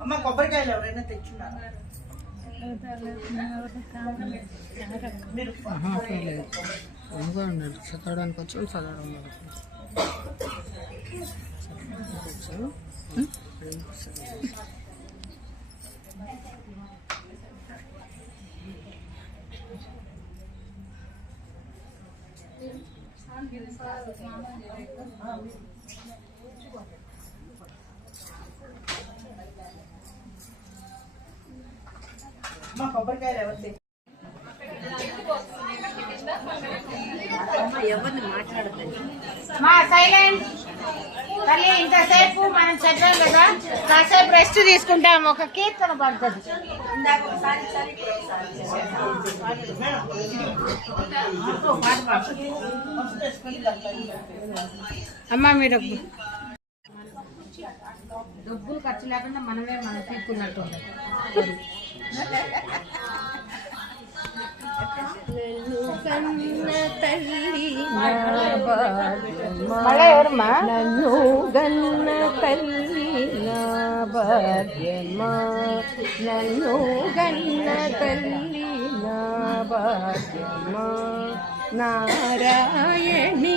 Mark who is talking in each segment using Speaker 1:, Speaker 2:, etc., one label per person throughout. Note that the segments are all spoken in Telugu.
Speaker 1: అమ్మ కొబ్బరికాయలు ఎవరైనా తెచ్చున్నారా?
Speaker 2: లేదు. ఉన్నాడు చదవడానికి వచ్చాం చదవడం వచ్చాను
Speaker 1: కొబ్బరికాయలు ఎవరు
Speaker 3: మా సైలెంట్. తల్లి ఇంతసేపు మనం చదివాం కదా కాసేపు రెస్ట్ తీసుకుంటాం. ఒక కీర్తన పడుతుంది. అమ్మ మీరు డబ్బులు ఖర్చు లేకుండా మనమే మనం తీసుకున్నట్టు మళ్ళా ఎవరమ్మా?
Speaker 2: నన్ను గన్న తల్లి నా భాగ్యమా నన్ను గన్న తల్లి నా భాగ్యమా నారాయణీ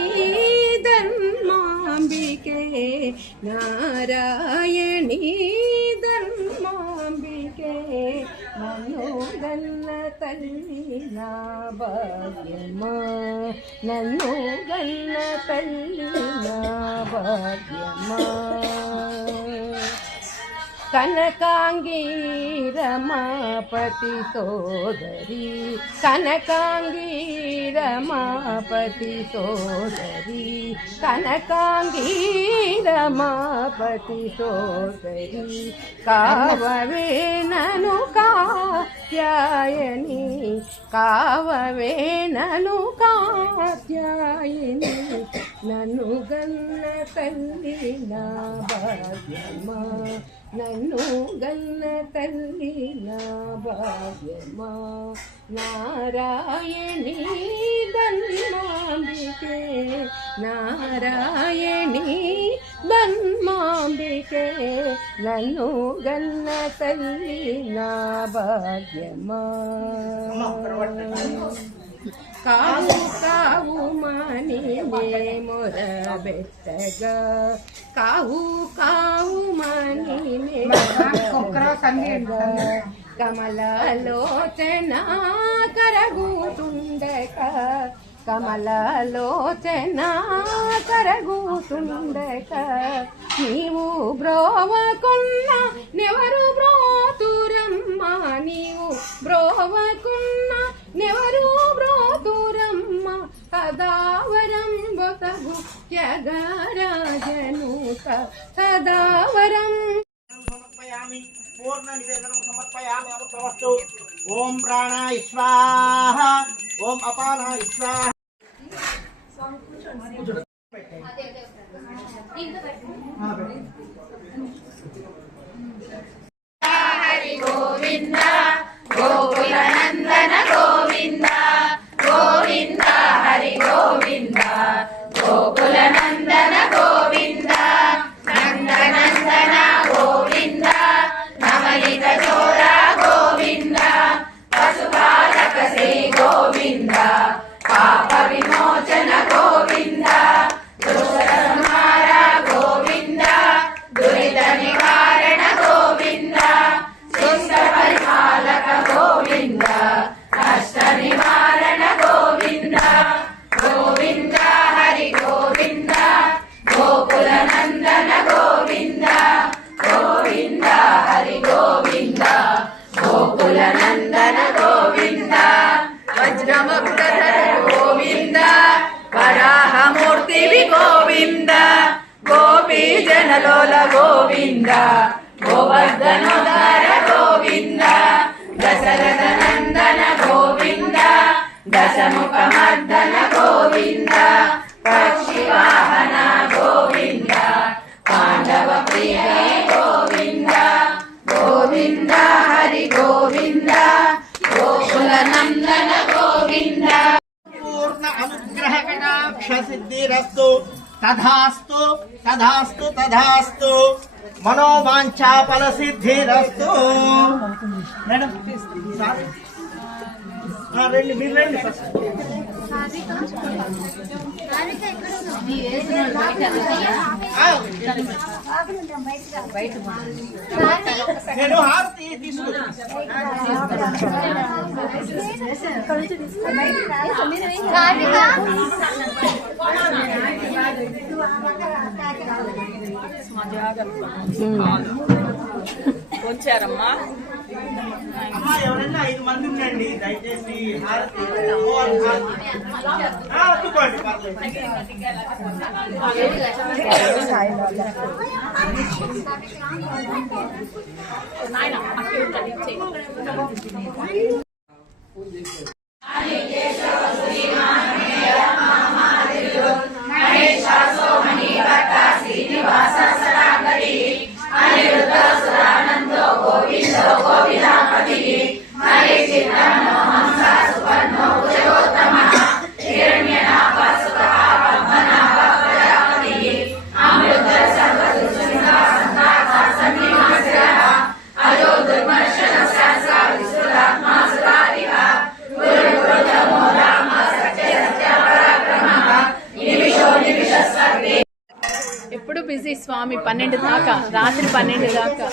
Speaker 2: ధన్మాంబికే నారాయణీ ధన్మాంబికే నన్ను గన్న తల్లి నా భాగ్యమా నన్ను గన్న తల్లి నా భాగ్యమా కనకాంగీ రమాపతి సోదరి కనకాంగీ రమాపతి సోదరి కనకాంగీ రమాపతి సోదరి కావవే నను కాత్యాయని కావవే నను కాత్యాయని నన్ను గన్న తల్లి నా భాగ్యమా. నన్ను గన్న తల్లి నా భాగ్యమా నారాయణి ధన్మాంబికే నారాయణి ధన్మాంబికే నన్ను గన్న తల్లి నా భాగ్యమా కావు కావు మని మొరబెట్టగా కావు కావు మని కమలలోచన కరగూతుండక కమలలోచన కరగూతుండక నీవు బ్రోవకున్న నెవరు బ్రోతురమ్మ నీవు బ్రోవకున్న త్యగరాజనూత సదావరం.
Speaker 1: పూర్ణ నివేదనం సమర్పయామి అమృతవస్తు ఓం ప్రాణాయ స్వాహ ఓం అపానాయ స్వాహ.
Speaker 4: వరాహమూర్తివి గోవింద గోపీ జనలోల గోవింద గోవర్ధనోదార గోవింద.
Speaker 1: పూర్ణ అనుగ్రహ కటాక్ష సిద్ధిరస్తు తథాస్తు తథాస్తు రండి మీరు రండి ఫస్ట్ ఆ, నేను హారతి తీసుకుంటాను
Speaker 5: వచ్చారమ్మా
Speaker 1: అమ్మా ఎవరైనా ఐదు మంది ఉండండి దయచేసి పర్లేదు.
Speaker 5: స్వామి పన్నెండు దాకా రాత్రి పన్నెండు దాకా.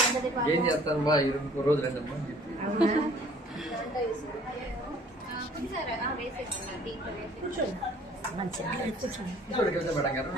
Speaker 6: ఏం చేస్తాను బా? రోజులు గారు.